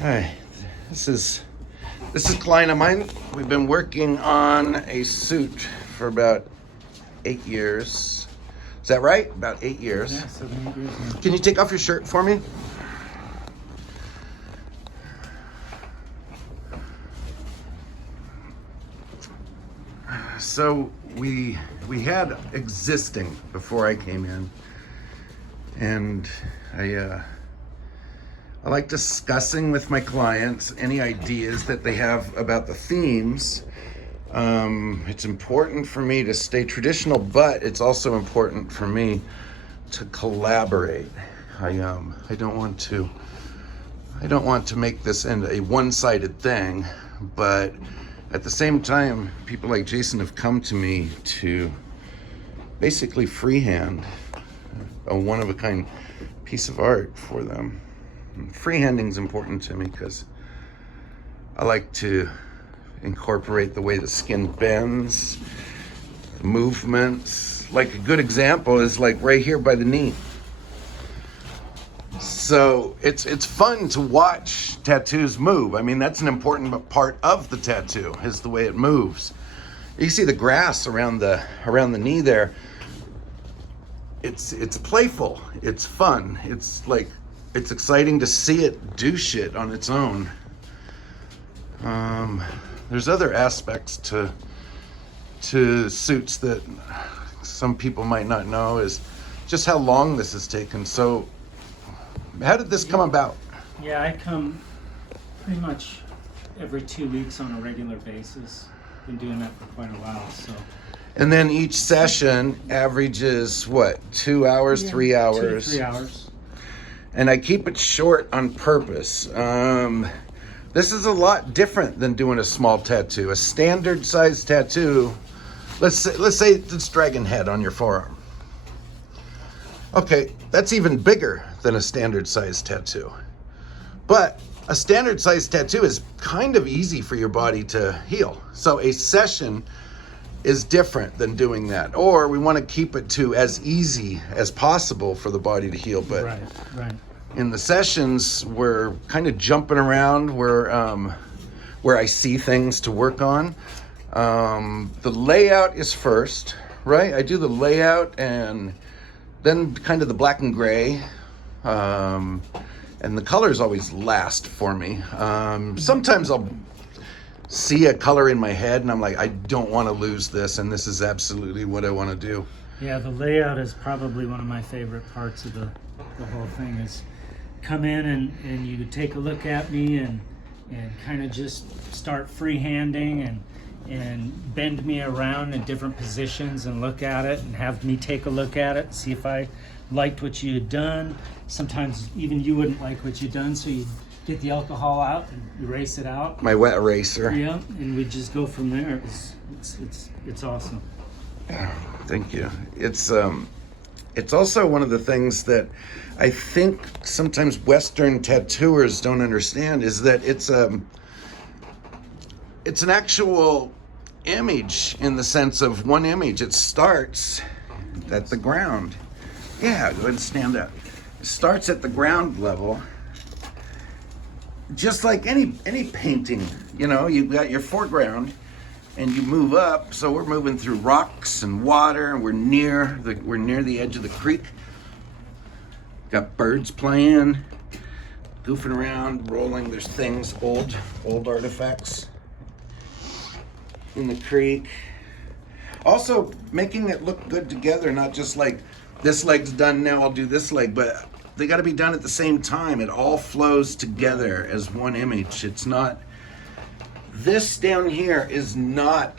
Hi, this is a client of mine. We've been working on a suit for about 8 years. Is that right? About 8 years. Yeah, 7, 8 years now. Can you take off your shirt for me? So we had existing before I came in, and I like discussing with my clients any ideas that they have about the themes. It's important for me to stay traditional, but it's also important for me to collaborate. I don't want to make this into a one-sided thing, but at the same time, people like Jason have come to me to basically freehand a one-of-a-kind piece of art for them. Freehanding is important to me because I like to incorporate the way the skin bends, movements. Like a good example is like right here by the knee. So it's fun to watch tattoos move. I mean, that's an important part of the tattoo is the way it moves. You see the grass around the knee there. It's playful. It's fun. It's exciting to see it do shit on its own. There's other aspects to suits that some people might not know is just how long this has taken. So how did this come about? Yeah, I come pretty much every 2 weeks on a regular basis. Been doing that for quite a while, so. And then each session averages what, 2 hours, Yeah, 3 hours? 2 to 3 hours. And I keep it short on purpose. This is a lot different than doing a small tattoo. A standard size tattoo, let's say it's dragon head on your forearm. Okay, that's even bigger than a standard size tattoo. But a standard size tattoo is kind of easy for your body to heal. So a session is different than doing that. Or we want to keep it to as easy as possible for the body to heal. But Right. in the sessions, we're kind of jumping around where I see things to work on. The layout is first, right? I do the layout and then kind of the black and gray. And the colors always last for me. Sometimes I'll see a color in my head and I'm like, I don't want to lose this, and this is absolutely what I want to do. Yeah, the layout is probably one of my favorite parts of the whole thing is come in and you take a look at me and kind of just start freehanding and bend me around in different positions and look at it and have me take a look at it, see if I liked what you had done. Sometimes even you wouldn't like what you'd done, so you get the alcohol out and erase it out. My wet eraser. Yeah, and we just go from there. It's awesome. Thank you. It's also one of the things that I think sometimes Western tattooers don't understand is that it's an actual image in the sense of one image. It starts at the ground. Yeah, go ahead and stand up. It starts at the ground level. Just like any painting, you've got your foreground and you move up. So we're moving through rocks and water, and we're near the edge of the creek. Got birds playing, goofing around, rolling. There's things, old artifacts in the creek. Also making it look good together, not just like this leg's done, now I'll do this leg, but they got to be done at the same time. It all flows together as one image. It's not, this down here is not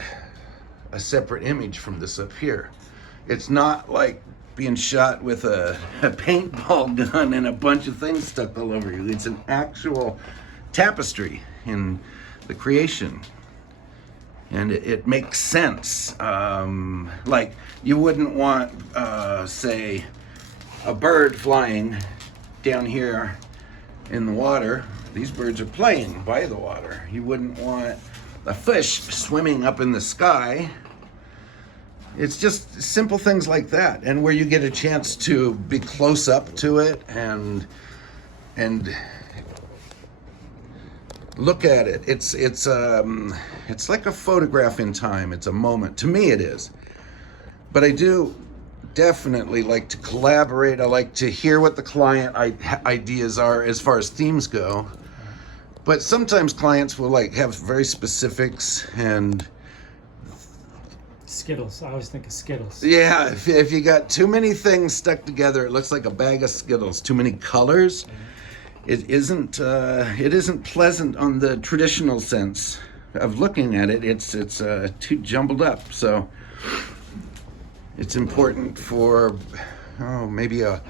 a separate image from this up here. It's not like being shot with a paintball gun and a bunch of things stuck all over you. It's an actual tapestry in the creation. And it makes sense. Like you wouldn't want, say, a bird flying down here in the water. These birds are playing by the water. You wouldn't want a fish swimming up in the sky. It's just simple things like that, and where you get a chance to be close up to it and Look at it. It's like a photograph in time. It's a moment. To me, it is. But I do definitely like to collaborate. I like to hear what the client ideas are as far as themes go. But sometimes clients will like have very specifics and Skittles. I always think of Skittles. yeah, if you got too many things stuck together, it looks like a bag of Skittles. Too many colors. It isn't pleasant on the traditional sense of looking at it. It's too jumbled up. So it's important for maybe a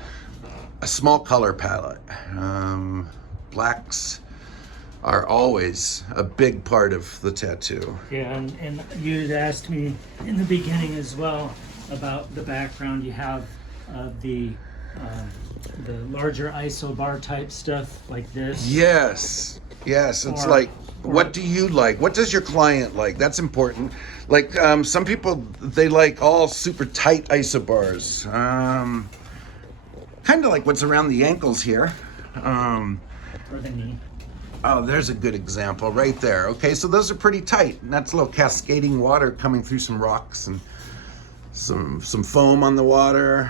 small color palette. Blacks are always a big part of the tattoo. Yeah, and you had asked me in the beginning as well about the background. You have the larger isobar type stuff like this. Yes, it's Or- what do you like? What does your client like? That's important. Like some people, they like all super tight isobars. Kind of like what's around the ankles here. Or the knee. Oh, there's a good example right there. Okay, so those are pretty tight. And that's a little cascading water coming through some rocks and some foam on the water.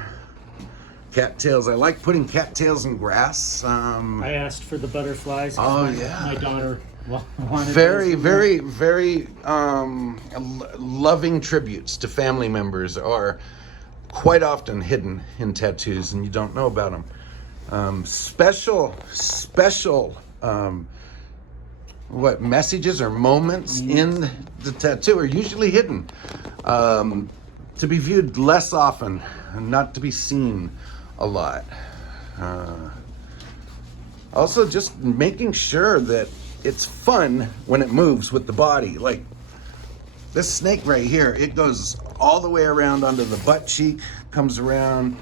Cattails. I like putting cattails in grass. I asked for the butterflies. 'cause my daughter wanted Very, those. very loving tributes to family members are quite often hidden in tattoos, and you don't know about them. Special what messages or moments in the tattoo are usually hidden, to be viewed less often and not to be seen a lot. Also, just making sure that it's fun when it moves with the body. Like this snake right here, it goes all the way around onto the butt cheek, comes around.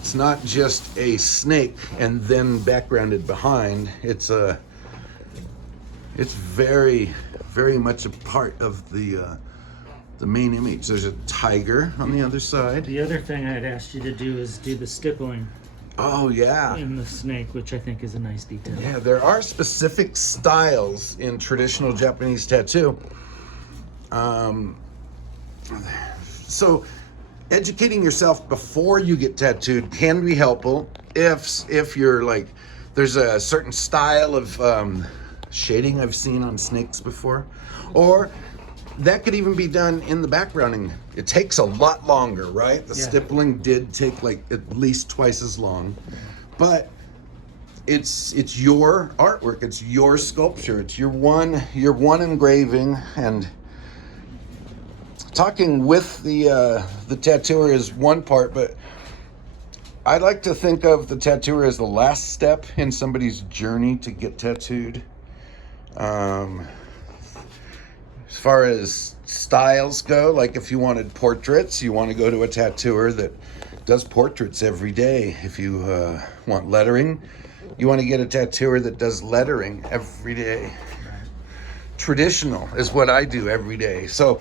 It's not just a snake and then backgrounded behind. It's very, very much a part of the main image. There's a tiger on the other side. The other thing I'd asked you to do is do the stippling Oh yeah. in the snake, which I think is a nice detail. Yeah, there are specific styles in traditional Japanese tattoo. So educating yourself before you get tattooed can be helpful if you're like, there's a certain style of shading I've seen on snakes before, or that could even be done in the backgrounding. It takes a lot longer, right? The stippling did take like at least twice as long, but it's your artwork, it's your sculpture, it's your one engraving. And talking with the tattooer is one part, but I like to think of the tattooer as the last step in somebody's journey to get tattooed. As far as styles go, like if you wanted portraits, you want to go to a tattooer that does portraits every day. If you want lettering, you want to get a tattooer that does lettering every day. Traditional is what I do every day. So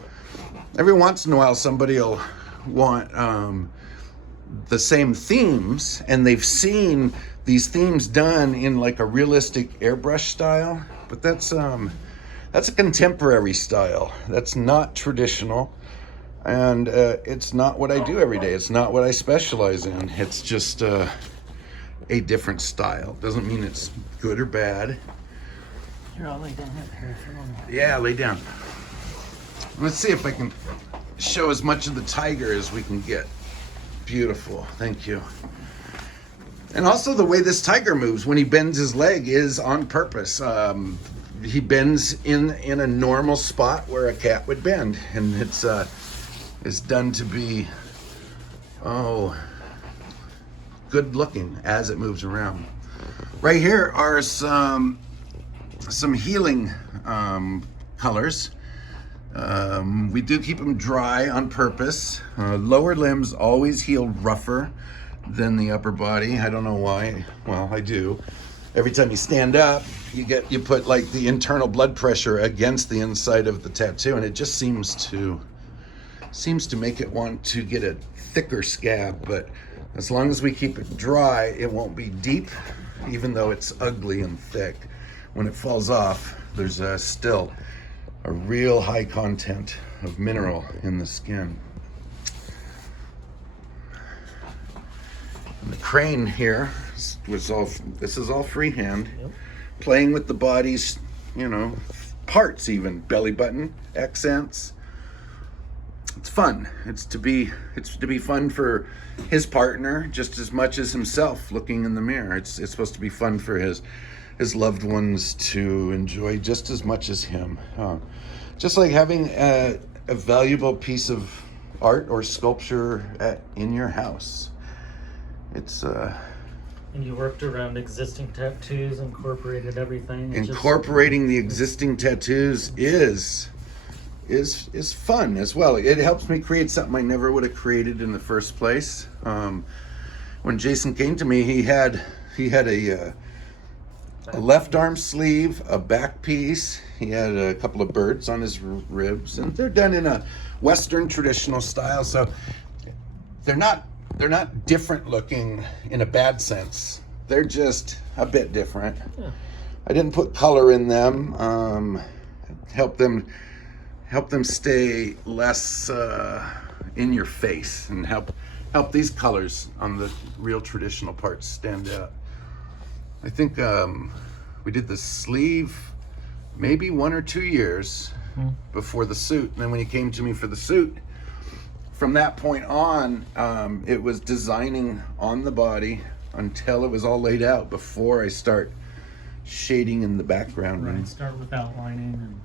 every once in a while, somebody will want the same themes, and they've seen these themes done in like a realistic airbrush style, but that's a contemporary style. That's not traditional, and it's not what I do every day. It's not what I specialize in. It's just a different style. Doesn't mean it's good or bad. Here, I'll lay down here for a moment. Yeah, lay down. Let's see if I can show as much of the tiger as we can get. Beautiful, thank you. And also the way this tiger moves when he bends his leg is on purpose. He bends in a normal spot where a cat would bend, and it's done to be good looking as it moves around. Right here are some healing colors. We do keep them dry on purpose. Lower limbs always heal rougher than the upper body. I don't know why. Well, I do. Every time you stand up, you put like the internal blood pressure against the inside of the tattoo, and it just seems to make it want to get a thicker scab. But as long as we keep it dry, it won't be deep, even though it's ugly and thick. when it falls off, there's still a real high content of mineral in the skin. And the crane here this is all freehand, playing with the body's, parts, even belly button, accents. It's fun. It's to be fun for his partner just as much as himself looking in the mirror. It's supposed to be fun for his loved ones to enjoy just as much as him. Just like having a valuable piece of art or sculpture in your house. It's And you worked around existing tattoos, incorporated everything. incorporating the existing tattoos is fun as well. It helps me create something I never would have created in the first place. When Jason came to me, he had a left arm sleeve, a back piece. He had a couple of birds on his ribs, and they're done in a Western traditional style. So they're not different looking in a bad sense. They're just a bit different. Yeah. I didn't put color in them. Help them stay less in your face, and help these colors on the real traditional parts stand out. I think we did the sleeve maybe 1 or 2 years before the suit. And then when he came to me for the suit, from that point on, it was designing on the body until it was all laid out before I start shading in the background. Right, start with outlining and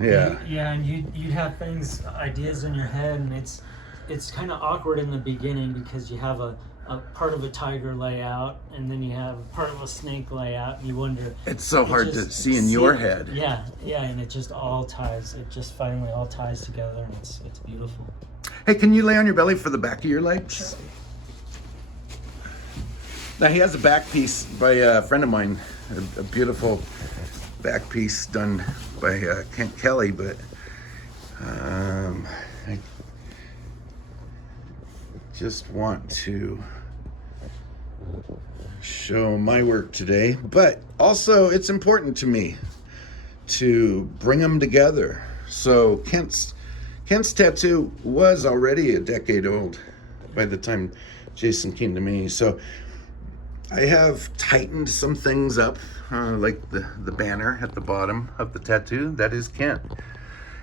yeah. Yeah, and you'd have ideas in your head, and it's kind of awkward in the beginning because you have a part of a tiger layout, and then you have part of a snake layout, and you wonder. It's so hard to see in your head. Yeah, and it just all ties. It just finally all ties together, and it's beautiful. Hey, can you lay on your belly for the back of your legs? Sure. Now he has a back piece by a friend of mine, a beautiful back piece done by Kent Kelly, but I just want to show my work today. But also it's important to me to bring them together. So Kent's tattoo was already a decade old by the time Jason came to me. So I have tightened some things up, like the banner at the bottom of the tattoo. That is Kent.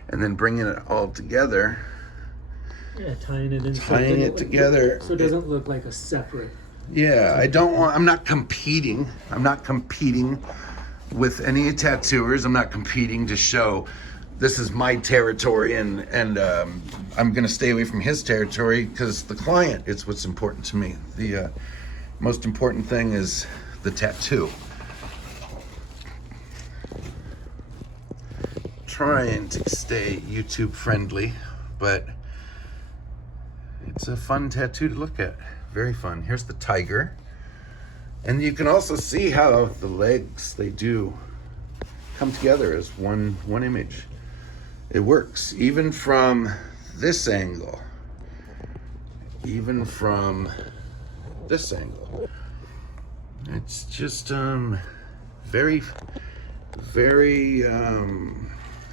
And then bringing it all together. Yeah, tying it in. Tying it together. So it doesn't look like a separate. Yeah, I'm not competing. I'm not competing with any tattooers. I'm not competing to show this is my territory, and I'm going to stay away from his territory, because the client is what's important to me. The most important thing is the tattoo. Trying to stay YouTube friendly, but it's a fun tattoo to look at. Very fun. Here's the tiger. And you can also see how the legs, they do come together as one image. It works even from this angle, even from this angle. It's just very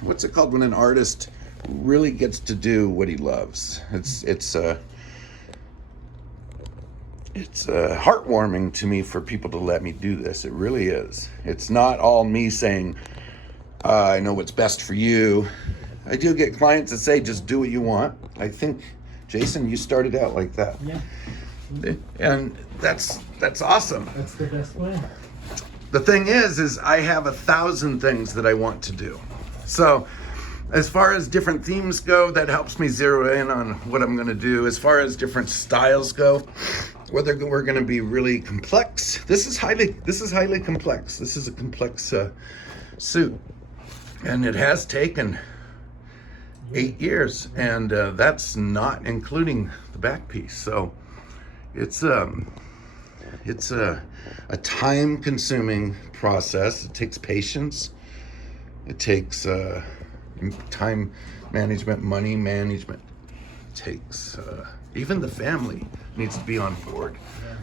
what's it called when an artist really gets to do what he loves. It's heartwarming to me for people to let me do this. It really is. It's not all me saying, I know what's best for you. I do get clients that say, just do what you want. I think, Jason, you started out like that. Yeah. And that's awesome. That's the best way. The thing is I have 1,000 things that I want to do. So as far as different themes go, that helps me zero in on what I'm going to do. As far as different styles go, whether we're going to be really complex, this is highly complex. This is a complex suit, and it has taken 8 years, and that's not including the back piece. So it's a time-consuming process. It takes patience. It takes time management, money management. It takes even the family needs to be on board. Yeah.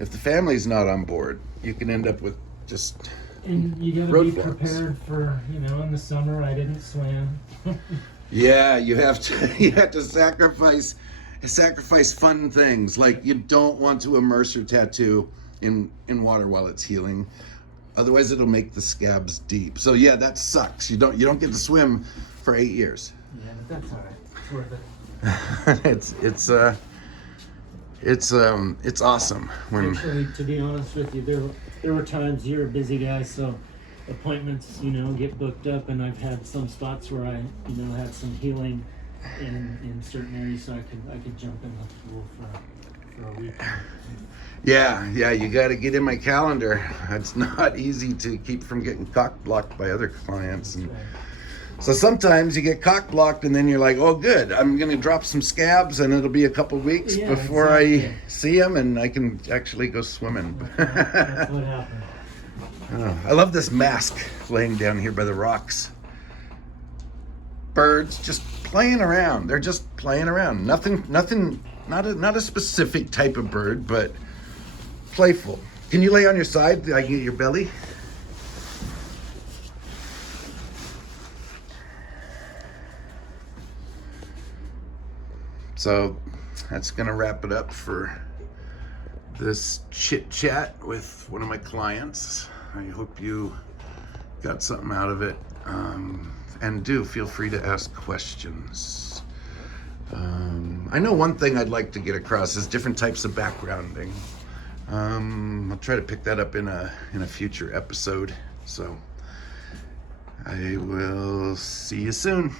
If the family's not on board, you can end up with just And you gotta be roadblocks. prepared for, in the summer I didn't swim. Yeah, you have to sacrifice fun things. Like you don't want to immerse your tattoo in water while it's healing. Otherwise it'll make the scabs deep. So yeah, that sucks. You don't get to swim for 8 years. Yeah, but that's all right. It's worth it. It's awesome when Actually, to be honest with you, there were times, you're a busy guy, so appointments, get booked up, and I've had some spots where I, had some healing in certain areas, so I could jump in the pool for a week. yeah, you got to get in my calendar. It's not easy to keep from getting cock blocked by other clients. And so sometimes you get cock blocked and then you're like, oh good, I'm going to drop some scabs and it'll be a couple weeks before I see them and I can actually go swimming. That's what happened. Oh, I love this mask laying down here by the rocks. Birds just playing around. They're just playing around. Nothing, not a specific type of bird, but playful. Can you lay on your side? I can get your belly. So that's gonna wrap it up for this chit chat with one of my clients. I hope you got something out of it. And do feel free to ask questions. I know one thing I'd like to get across is different types of backgrounding. I'll try to pick that up in a future episode. So I will see you soon.